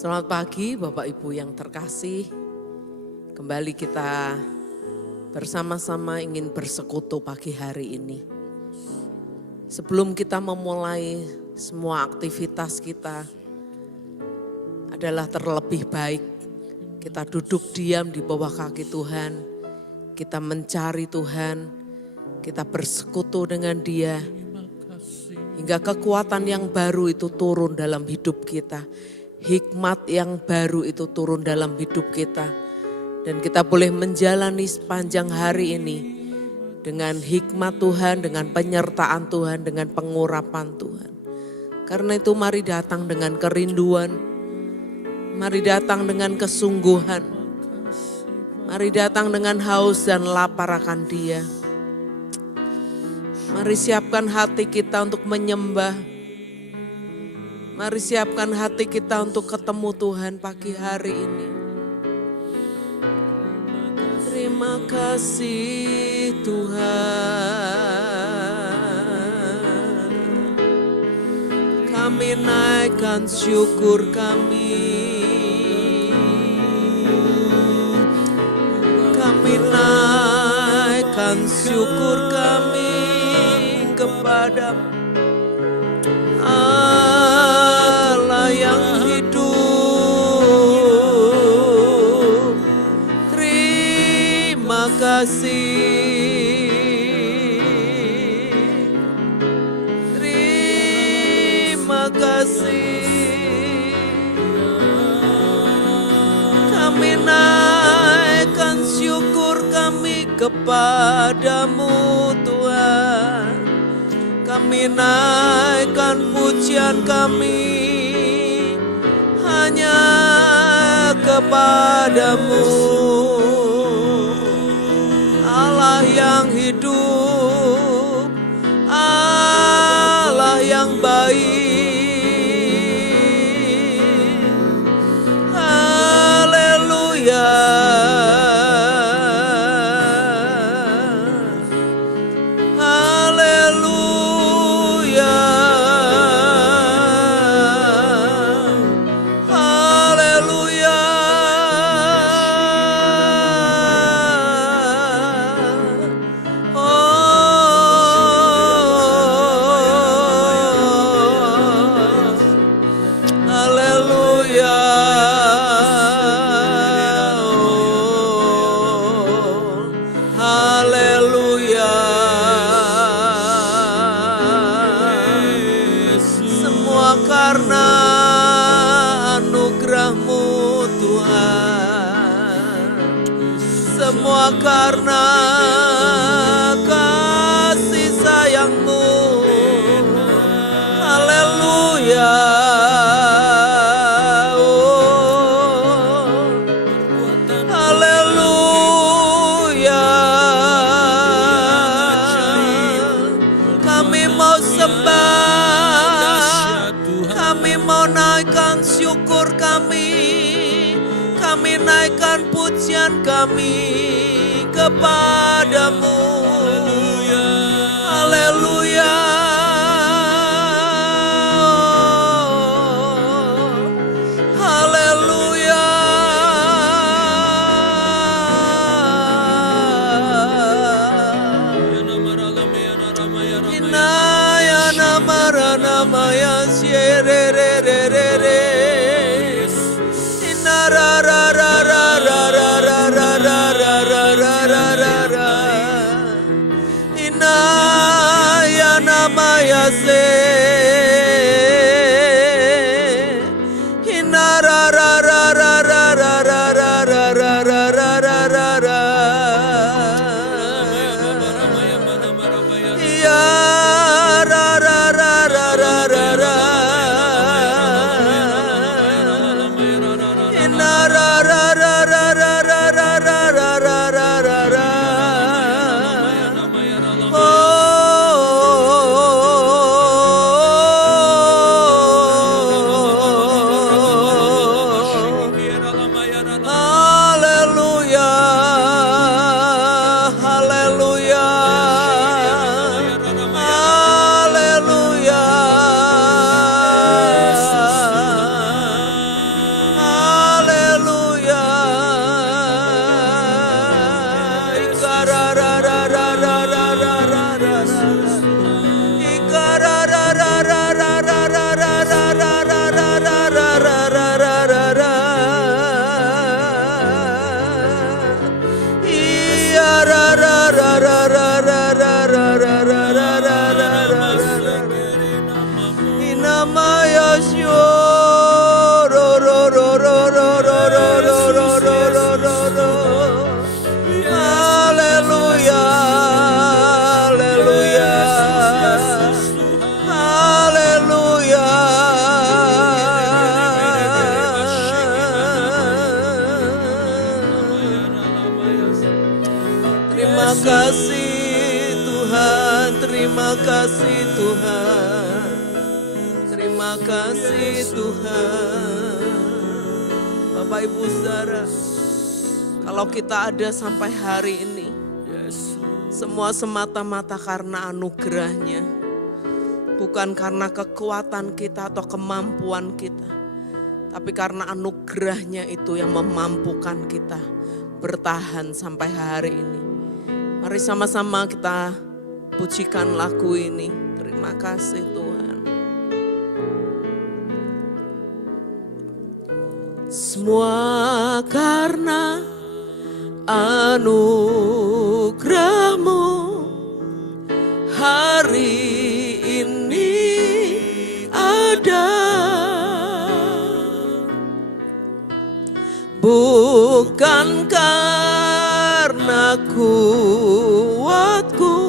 Selamat pagi Bapak Ibu yang terkasih. Kembali kita bersama-sama ingin bersekutu pagi hari ini. Sebelum kita memulai semua aktivitas kita, adalah terlebih baik kita duduk diam di bawah kaki Tuhan. Kita mencari Tuhan, kita bersekutu dengan Dia. Hingga kekuatan yang baru itu turun dalam hidup kita. Hikmat yang baru itu turun dalam hidup kita. Dan kita boleh menjalani sepanjang hari ini dengan hikmat Tuhan, dengan penyertaan Tuhan, dengan pengurapan Tuhan. Karena itu mari datang dengan kerinduan, mari datang dengan kesungguhan, mari datang dengan haus dan lapar akan Dia. Mari siapkan hati kita untuk menyembah. Mari siapkan hati kita untuk ketemu Tuhan pagi hari ini. Terima kasih Tuhan. Kami naikkan syukur kami. Kami naikkan syukur kami kepada Allah yang hidup. Terima kasih. Terima kasih. Kami naikkan syukur kami kepadamu Tuhan. Kami naikkan pujian kami hanya kepadamu, Allah yang hidup, Allah yang baik. Haleluya. Karena kasih sayang-Mu, haleluya. Oh, haleluya. Kami mau sembah, kami mau naikkan syukur kami, kami naikkan pujian kami kepadamu. Haleluya. Haleluya. Inaya namara namaya siererererere. Inarararararararararararararara. Terima kasih Tuhan. Terima kasih Tuhan. Bapak Ibu Saudara, kalau kita ada sampai hari ini, semua semata-mata karena anugerah-Nya. Bukan karena kekuatan kita atau kemampuan kita. Tapi karena anugerah-Nya itu yang memampukan kita bertahan sampai hari ini. Mari sama-sama kita pujikan lagu ini. Terima kasih Tuhan. Semua karena anugerah-Mu hari ini ada. Bukan karena kuatku,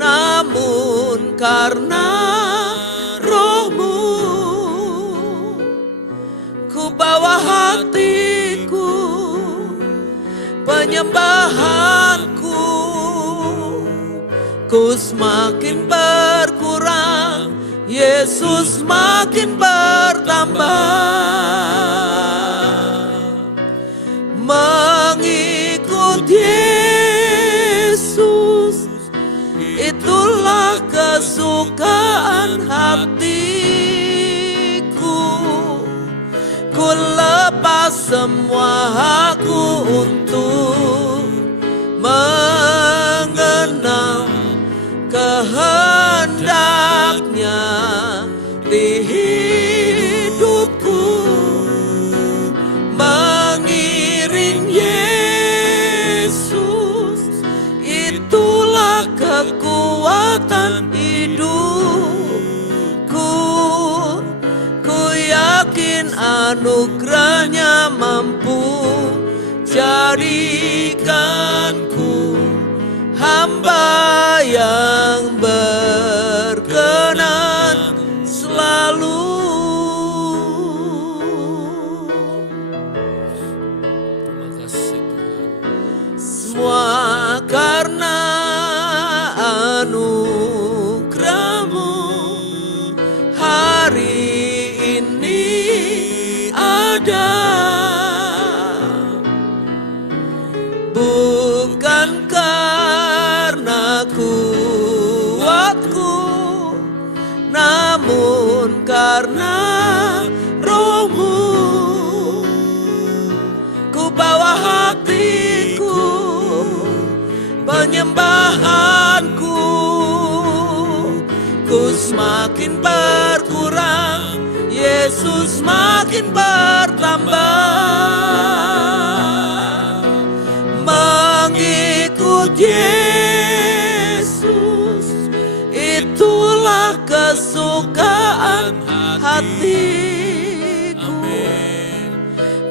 namun karena Roh-Mu. Ku bawa hatiku, penyembahanku, ku semakin berkurang, Yesus makin bertambah. Mengikut Yesus, itulah kesukaan hatiku. Ku lepas semua hakku untuk mengenal kehendak-Nya di hidupku. Mengiring Yesus, itulah kekuatan hidupku. Ku yakin anugerah-Nya mampu jadikanku hamba yang berkenan selalu. Terima kasih Tuhan. Semua karena anugerah-Mu hari ini ada. Bukan karena kuatku, namun karena Roh-Mu. Ku bawa hatiku, penyembahanku, ku semakin berkurang, Yesus makin bertambah. Mengikut Yesus, itulah kesukaan hatiku.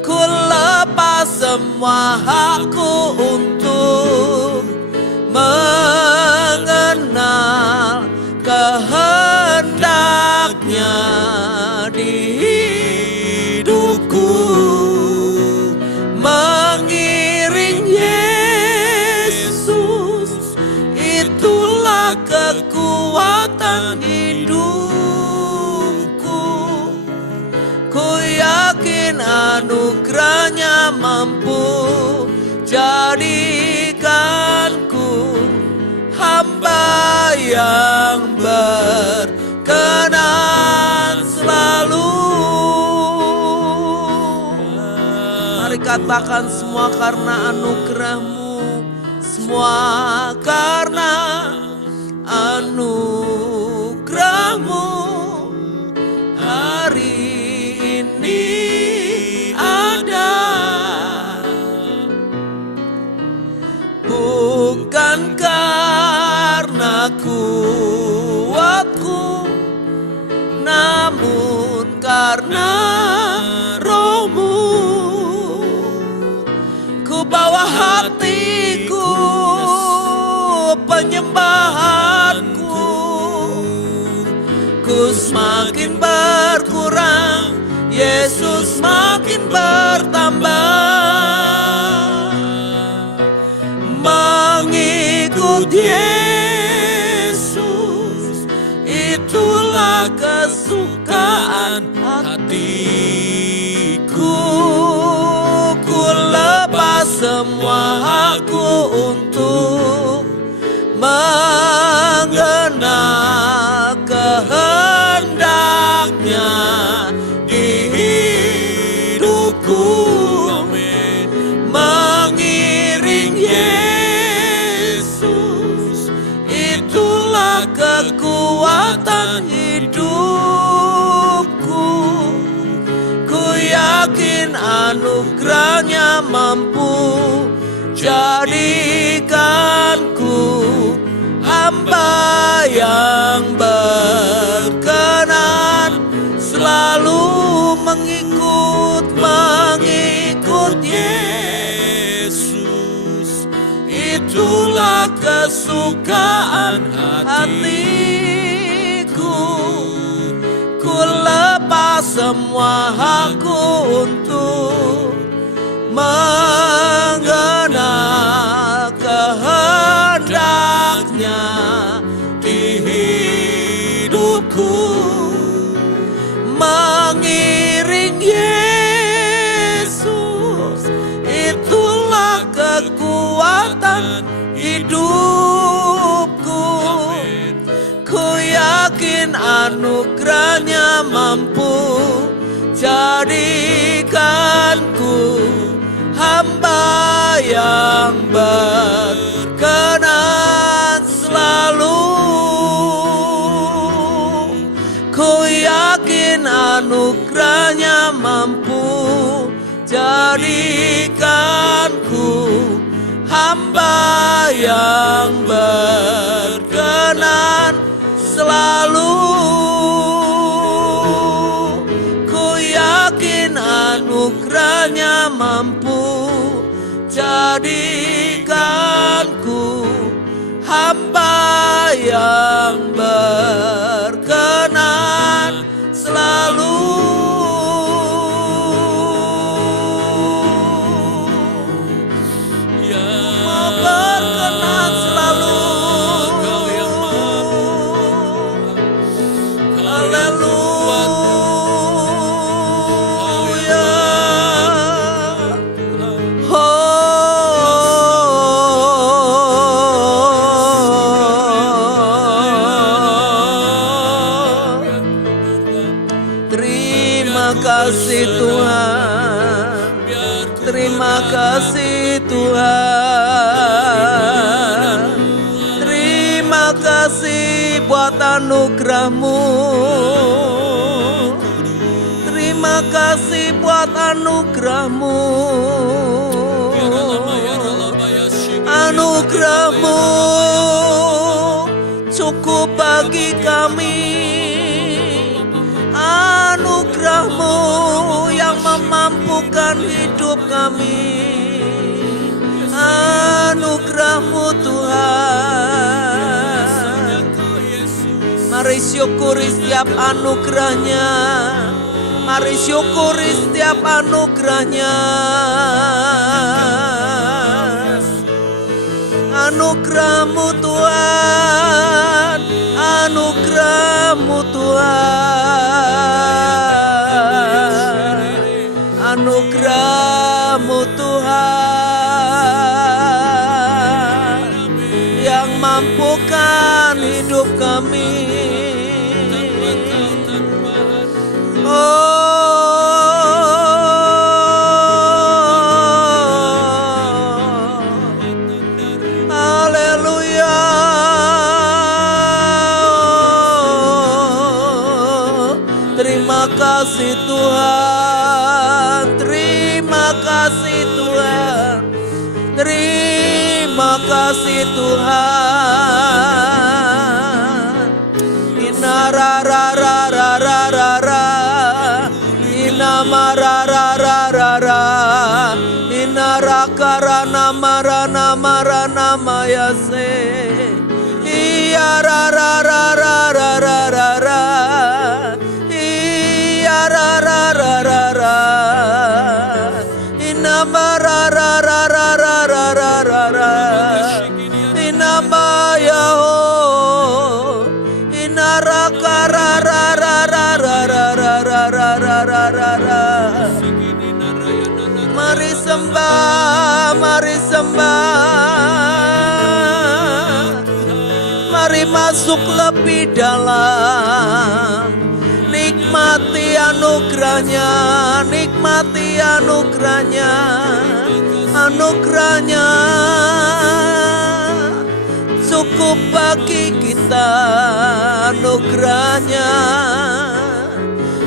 Ku lepas semua hakku untuk mengenal kehendak-Nya di hidupku. Mengiring Yesus, itulah kekuatan hidupku. Ku yakin anugerah-Nya mampu jadikanku hamba yang berkenan selalu. Mari katakan semua karena anugerah-Mu, semua karena anugerah-Mu hari ini ada. Bukan karena kuatku, namun karena Roh-Mu. Ku bawa hatiku, penyembahanku, ku semakin berkurang, Yesus makin bertambah. Mengikut Yesus, kekuatan hatiku. Ku lepas semua hakku untuk mengenal kehendaknya di hidupku. Mengiring Yesus, itulah kekuatan hidupku. Ku yakin anugerahnya mampu jadikanku hamba yang berkenan, selalu mengikut Yesus. Itulah kesukaan hatiku. Ku lepas semua hakku untuk mengenal kehendaknya di hidupku. Mengiring Yesus, itulah kekuatan hidupku. Ku yakin anugerahnya mampu jadikanku hamba yang berkenan selalu. Ku yakin anugerahnya mampu jadikanku hamba yang berkenan selalu. Ku yakin anugerahnya mampu jadikanku hamba yang berkenan selalu. Berkenan selalu. Haleluya. Terima kasih Tuhan. Terima kasih Tuhan. Terima kasih buat anugerah-Mu. Terima kasih buat anugerah-Mu. Anugerah-Mu cukup bagi kami. Anugerah-Mu yang memampukan hidup kami. Anugerah-Mu Tuhan. Mari syukuri setiap anugerahnya. Mari syukuri setiap anugerahnya. Anugerah-Mu Tuhan. Anugerah-Mu Tuhan. Anugerah-Mu Tuhan yang mampukan hidup kami. Haleluya. Terima kasih Tuhan. Terima kasih Tuhan. Terima kasih Tuhan. Inara ra ra ra ra ra ra. Inama ra ra ra ra ra. Inara karana marana marana mayase. Iya ra ra ra ra ra ra ra ra. Iya ra ra ra ra ra. Inama ra ra ra ra ra ra ra ra ra. Inama yaho. Inara kara ra ra ra ra ra ra ra Mari sembah, mari sembah. Mari masuk lebih dalam. Nikmati anugerahnya, nikmati anugerahnya, anugerahnya cukup bagi kita, anugerahnya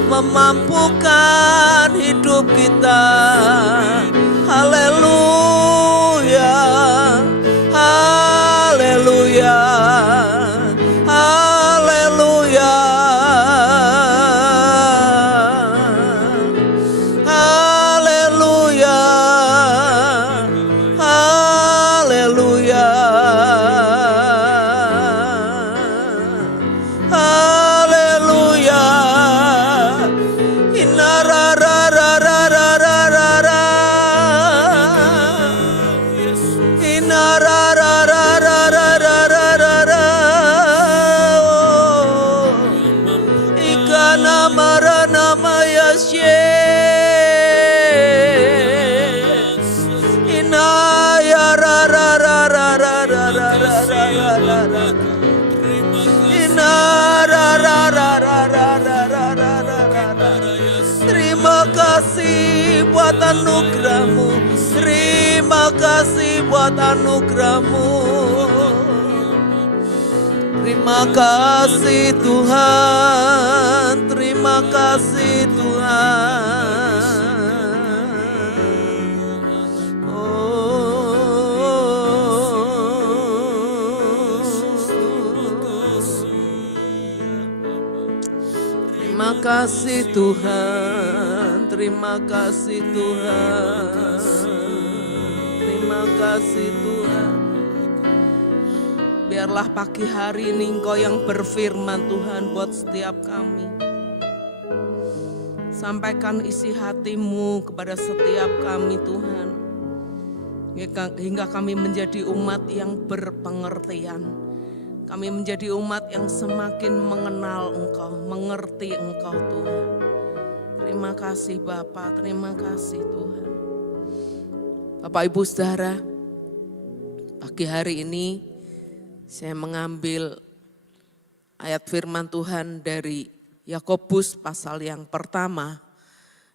memampukan hidup kita. Haleluya, haleluya, haleluya, haleluya, haleluya, haleluya. Terima kasih buat anugerahmu, terima kasih buat anugerahmu. Terima kasih Tuhan, terima kasih Tuhan. Terima kasih Tuhan, terima kasih Tuhan, terima kasih Tuhan. Biarlah pagi hari ini Engkau yang berfirman Tuhan buat setiap kami. Sampaikan isi hati-Mu kepada setiap kami Tuhan. Hingga kami menjadi umat yang berpengertian. Kami menjadi umat yang semakin mengenal Engkau, mengerti Engkau Tuhan. Terima kasih Bapa, terima kasih Tuhan. Bapak Ibu Saudara, pagi hari ini saya mengambil ayat firman Tuhan dari Yakobus pasal yang pertama,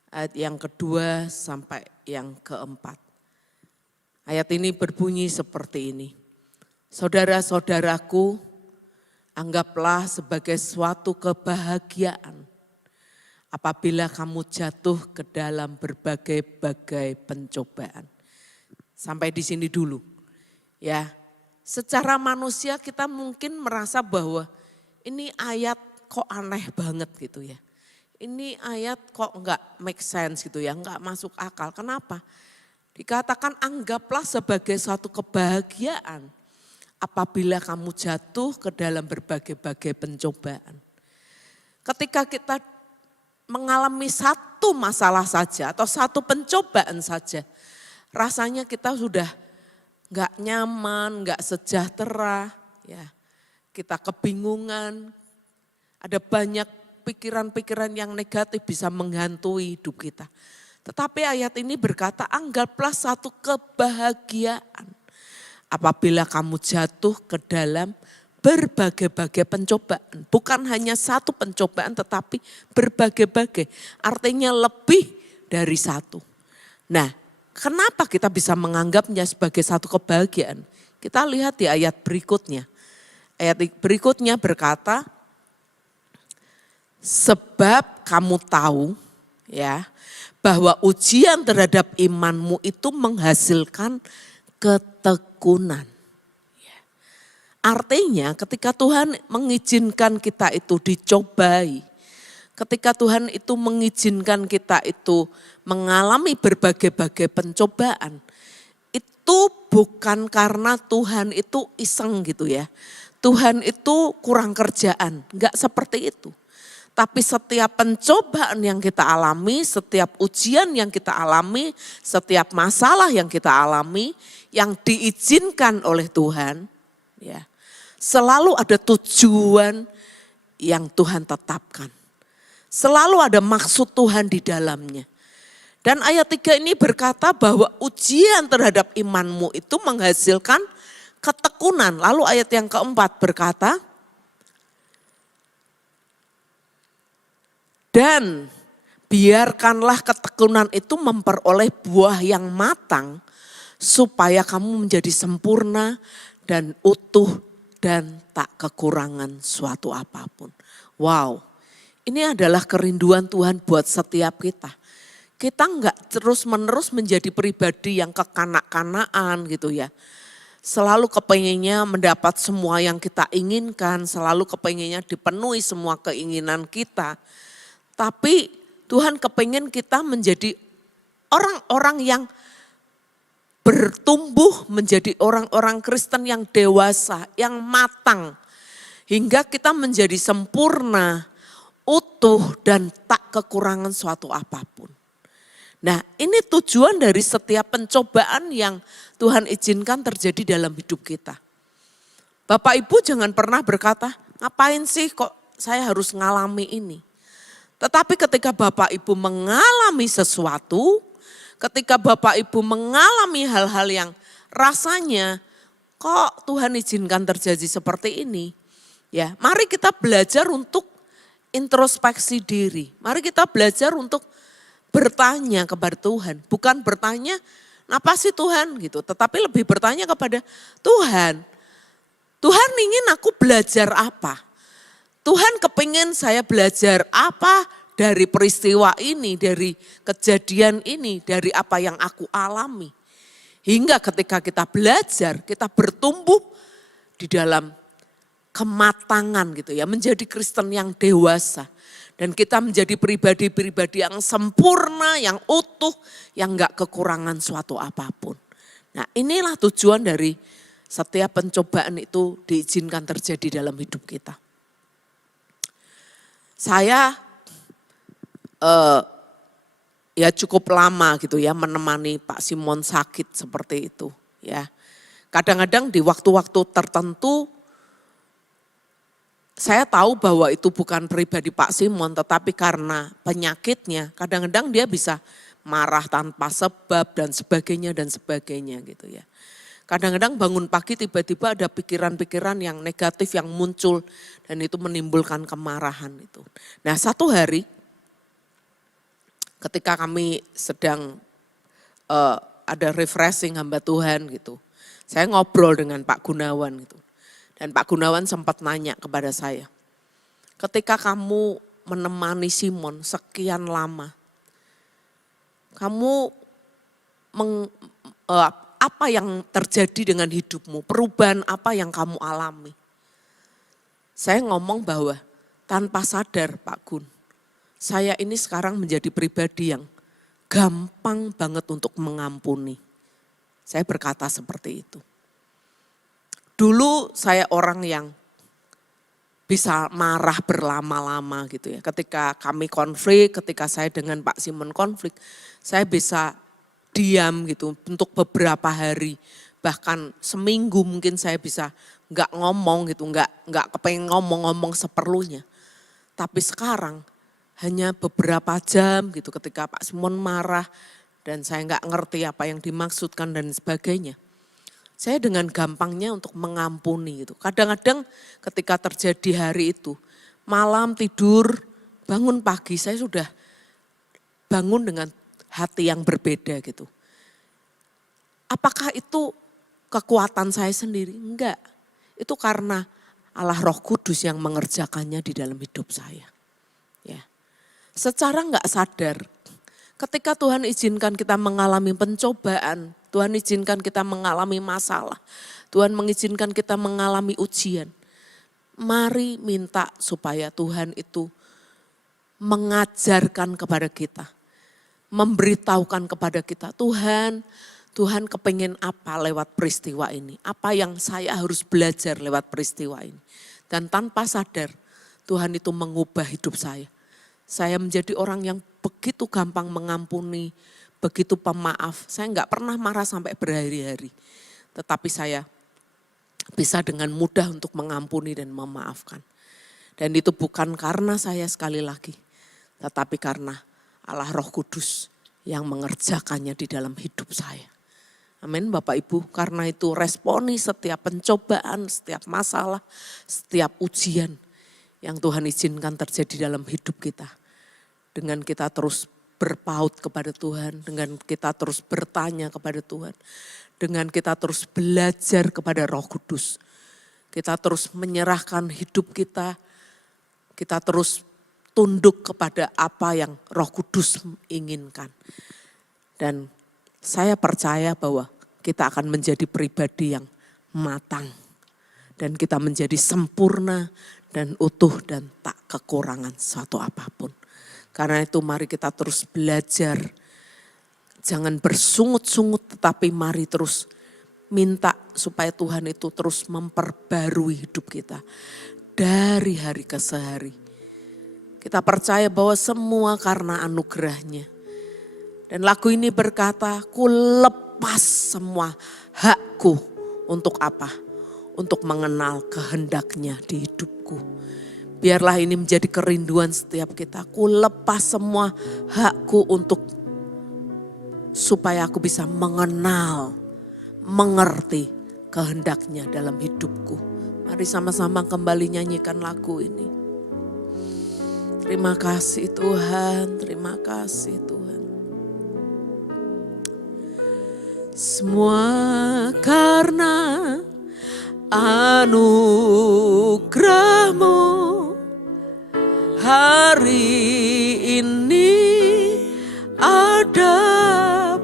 ayat yang kedua sampai yang keempat. Ayat ini berbunyi seperti ini. Saudara-saudaraku, anggaplah sebagai suatu kebahagiaan apabila kamu jatuh ke dalam berbagai-bagai pencobaan. Sampai di sini dulu. Ya, secara manusia kita mungkin merasa bahwa ini ayat kok aneh banget gitu ya. Ini ayat kok enggak make sense gitu ya, enggak masuk akal. Kenapa? Dikatakan anggaplah sebagai suatu kebahagiaan apabila kamu jatuh ke dalam berbagai-bagai pencobaan. Ketika kita mengalami satu masalah saja atau satu pencobaan saja, rasanya kita sudah gak nyaman, gak sejahtera, ya. Kita kebingungan, ada banyak pikiran-pikiran yang negatif bisa menghantui hidup kita. Tetapi ayat ini berkata, anggaplah satu kebahagiaan apabila kamu jatuh ke dalam berbagai-bagai pencobaan. Bukan hanya satu pencobaan tetapi berbagai-bagai. Artinya lebih dari satu. Nah, kenapa kita bisa menganggapnya sebagai satu kebahagiaan? Kita lihat di ayat berikutnya. Ayat berikutnya berkata, sebab kamu tahu ya bahwa ujian terhadap imanmu itu menghasilkan ketekunan. Artinya ketika Tuhan mengizinkan kita itu dicobai, ketika Tuhan itu mengizinkan kita itu mengalami berbagai-bagai pencobaan, itu bukan karena Tuhan itu iseng gitu ya. Tuhan itu kurang kerjaan, enggak seperti itu. Tapi setiap pencobaan yang kita alami, setiap ujian yang kita alami, setiap masalah yang kita alami, yang diizinkan oleh Tuhan, ya, selalu ada tujuan yang Tuhan tetapkan. Selalu ada maksud Tuhan di dalamnya. Dan ayat 3 ini berkata bahwa ujian terhadap imanmu itu menghasilkan ketekunan. Lalu ayat yang keempat berkata, dan biarkanlah ketekunan itu memperoleh buah yang matang supaya kamu menjadi sempurna dan utuh dan tak kekurangan suatu apapun. Wow, ini adalah kerinduan Tuhan buat setiap kita. Kita enggak terus-menerus menjadi pribadi yang kekanak-kanaan gitu ya. Selalu kepengennya mendapat semua yang kita inginkan, selalu kepengennya dipenuhi semua keinginan kita. Tapi Tuhan kepengen kita menjadi orang-orang yang bertumbuh menjadi orang-orang Kristen yang dewasa, yang matang. Hingga kita menjadi sempurna, utuh dan tak kekurangan suatu apapun. Nah, ini tujuan dari setiap pencobaan yang Tuhan izinkan terjadi dalam hidup kita. Bapak Ibu jangan pernah berkata, ngapain sih kok saya harus ngalami ini. Tetapi ketika Bapak Ibu mengalami sesuatu, ketika Bapak Ibu mengalami hal-hal yang rasanya kok Tuhan izinkan terjadi seperti ini. Ya, mari kita belajar untuk introspeksi diri. Mari kita belajar untuk bertanya kepada Tuhan. Bukan bertanya, kenapa sih Tuhan gitu. Tetapi lebih bertanya kepada Tuhan. Tuhan ingin aku belajar apa? Tuhan kepingin saya belajar apa dari peristiwa ini, dari kejadian ini, dari apa yang aku alami. Hingga ketika kita belajar, kita bertumbuh di dalam kematangan gitu ya, menjadi Kristen yang dewasa. Dan kita menjadi pribadi-pribadi yang sempurna, yang utuh, yang enggak kekurangan suatu apapun. Nah, inilah tujuan dari setiap pencobaan itu diizinkan terjadi dalam hidup kita. Saya ya cukup lama gitu ya menemani Pak Simon sakit seperti itu ya. Kadang-kadang di waktu-waktu tertentu saya tahu bahwa itu bukan pribadi Pak Simon, tetapi karena penyakitnya kadang-kadang dia bisa marah tanpa sebab dan sebagainya gitu ya. Kadang-kadang bangun pagi tiba-tiba ada pikiran-pikiran yang negatif yang muncul dan itu menimbulkan kemarahan itu. Nah, satu hari ketika kami sedang ada refreshing hamba Tuhan gitu. Saya ngobrol dengan Pak Gunawan gitu. Dan Pak Gunawan sempat nanya kepada saya, ketika kamu menemani Simon sekian lama, kamu apa yang terjadi dengan hidupmu, perubahan apa yang kamu alami. Saya ngomong bahwa tanpa sadar Pak Gun, saya ini sekarang menjadi pribadi yang gampang banget untuk mengampuni. Saya berkata seperti itu. Dulu saya orang yang bisa marah berlama-lama gitu ya. Ketika kami konflik, ketika saya dengan Pak Simon konflik, saya bisa diam gitu untuk beberapa hari, bahkan seminggu mungkin saya bisa nggak ngomong gitu, nggak kepengen ngomong seperlunya. Tapi sekarang hanya beberapa jam gitu ketika Pak Simon marah dan saya nggak ngerti apa yang dimaksudkan dan sebagainya. Saya dengan gampangnya untuk mengampuni gitu. Kadang-kadang ketika terjadi hari itu, malam tidur, bangun pagi saya sudah bangun dengan hati yang berbeda gitu. Apakah itu kekuatan saya sendiri? Enggak. Itu karena Allah Roh Kudus yang mengerjakannya di dalam hidup saya. Ya. Secara enggak sadar, ketika Tuhan izinkan kita mengalami pencobaan, Tuhan izinkan kita mengalami masalah, Tuhan mengizinkan kita mengalami ujian. Mari minta supaya Tuhan itu mengajarkan kepada kita, memberitahukan kepada kita, Tuhan kepengen apa lewat peristiwa ini, apa yang saya harus belajar lewat peristiwa ini. Dan tanpa sadar Tuhan itu mengubah hidup saya. Saya menjadi orang yang begitu gampang mengampuni, begitu pemaaf. Saya enggak pernah marah sampai berhari-hari. Tetapi saya bisa dengan mudah untuk mengampuni dan memaafkan. Dan itu bukan karena saya sekali lagi, tetapi karena Allah Roh Kudus yang mengerjakannya di dalam hidup saya. Amin Bapak Ibu, karena itu responi setiap pencobaan, setiap masalah, setiap ujian yang Tuhan izinkan terjadi dalam hidup kita. Dengan kita terus berpaut kepada Tuhan, dengan kita terus bertanya kepada Tuhan, dengan kita terus belajar kepada Roh Kudus. Kita terus menyerahkan hidup kita terus tunduk kepada apa yang Roh Kudus inginkan. Dan saya percaya bahwa kita akan menjadi pribadi yang matang. Dan kita menjadi sempurna dan utuh dan tak kekurangan suatu apapun. Karena itu mari kita terus belajar. Jangan bersungut-sungut tetapi mari terus minta supaya Tuhan itu terus memperbarui hidup kita. Dari hari ke sehari. Kita percaya bahwa semua karena anugerahnya. Dan lagu ini berkata, ku lepas semua hakku untuk apa? Untuk mengenal kehendaknya di hidupku. Biarlah ini menjadi kerinduan setiap kita. Ku lepas semua hakku untuk supaya aku bisa mengenal, mengerti kehendaknya dalam hidupku. Mari sama-sama kembali nyanyikan lagu ini. Terima kasih Tuhan, terima kasih Tuhan. Semua karena anugerah-Mu hari ini ada,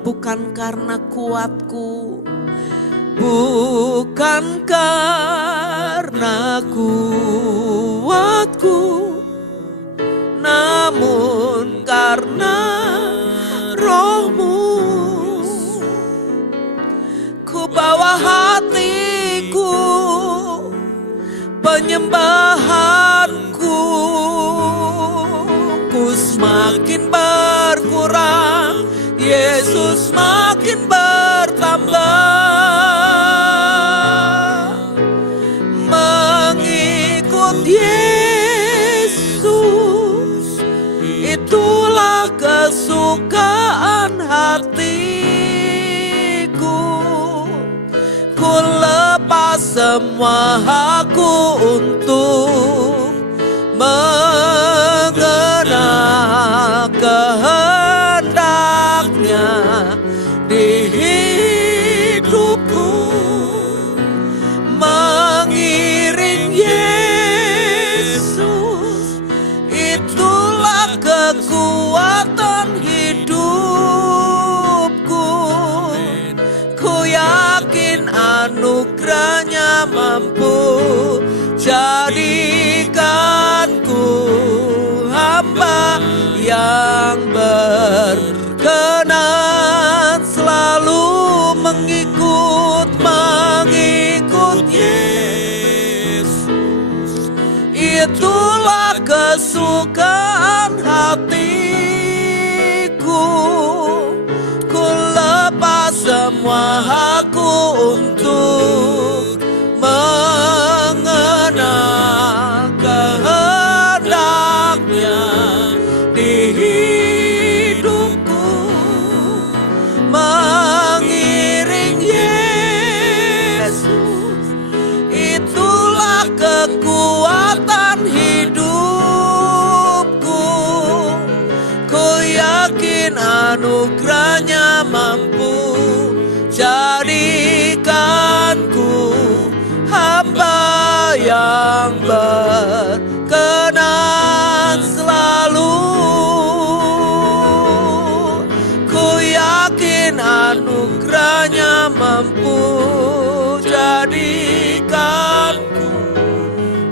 bukan karena kuatku, bukan karena kuatku, namun karena Roh-Mu. Ku bawa hatiku, penyembahanku, ku semakin berkurang, Yesus makin bertambah. Mengikut Yesus, itulah kesukaan hatiku. Ku lepas semua hakku untuk mengenal kehendaknya di hidupku. Mengiring Yesus, itulah kekuatan hidupku. Ku yakin anugerahnya mampu jadikanku hamba yang berkenan selalu mengikut Yesus. Itulah kesukaan hatiku. Ku lepas semua hakku untuk mengenal kehendaknya di hidupku. Mengiring Yesus, itulah kekuatan hidupku. Ku yakin anugerahnya mampu jadikanku hamba yang berkenan selalu. Ku yakin anugerahnya mampu jadikanku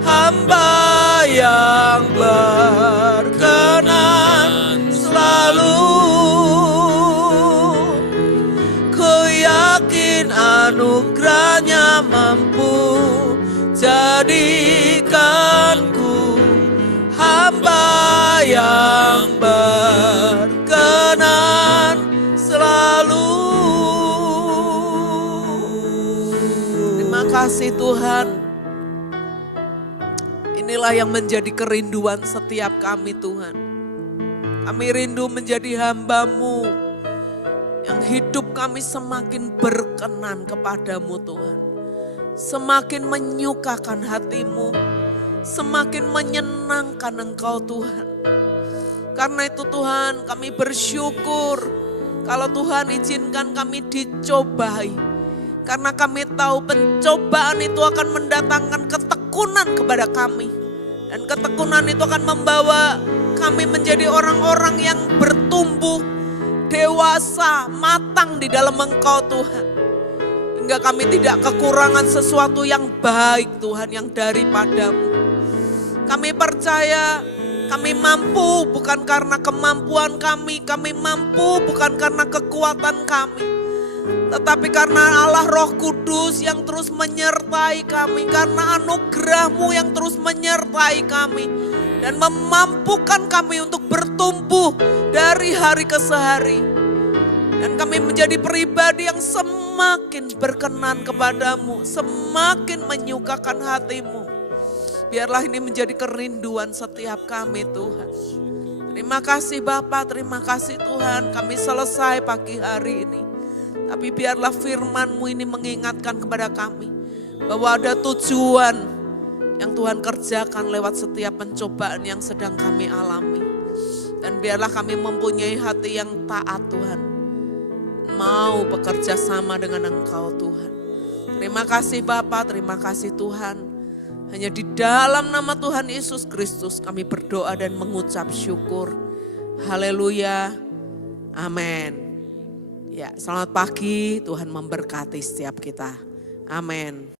hamba yang berkenan selalu. Ku yakin anugerahnya mampu jadikanku hamba yang berkenan selalu. Terima kasih Tuhan. Inilah yang menjadi kerinduan setiap kami Tuhan. Kami rindu menjadi hamba-Mu yang hidup kami semakin berkenan kepadamu Tuhan. Semakin menyukakan hati-Mu, semakin menyenangkan Engkau Tuhan. Karena itu Tuhan kami bersyukur kalau Tuhan izinkan kami dicobai. Karena kami tahu pencobaan itu akan mendatangkan ketekunan kepada kami. Dan ketekunan itu akan membawa kami menjadi orang-orang yang bertumbuh, dewasa, matang di dalam Engkau Tuhan. Hingga kami tidak kekurangan sesuatu yang baik Tuhan, yang daripadamu. Kami percaya kami mampu bukan karena kemampuan kami mampu bukan karena kekuatan kami. Tetapi karena Allah Roh Kudus yang terus menyertai kami, karena anugerah-Mu yang terus menyertai kami. Dan memampukan kami untuk bertumbuh dari hari ke hari. Dan kami menjadi pribadi yang semakin berkenan kepadamu, semakin menyukakan hati-Mu. Biarlah ini menjadi kerinduan setiap kami Tuhan. Terima kasih Bapa, terima kasih Tuhan kami selesai pagi hari ini. Tapi biarlah firman-Mu ini mengingatkan kepada kami bahwa ada tujuan yang Tuhan kerjakan lewat setiap pencobaan yang sedang kami alami. Dan biarlah kami mempunyai hati yang taat Tuhan. Mau bekerja sama dengan Engkau Tuhan. Terima kasih Bapa, terima kasih Tuhan. Hanya di dalam nama Tuhan Yesus Kristus kami berdoa dan mengucap syukur. Haleluya. Amin. Ya, selamat pagi, Tuhan memberkati setiap kita. Amin.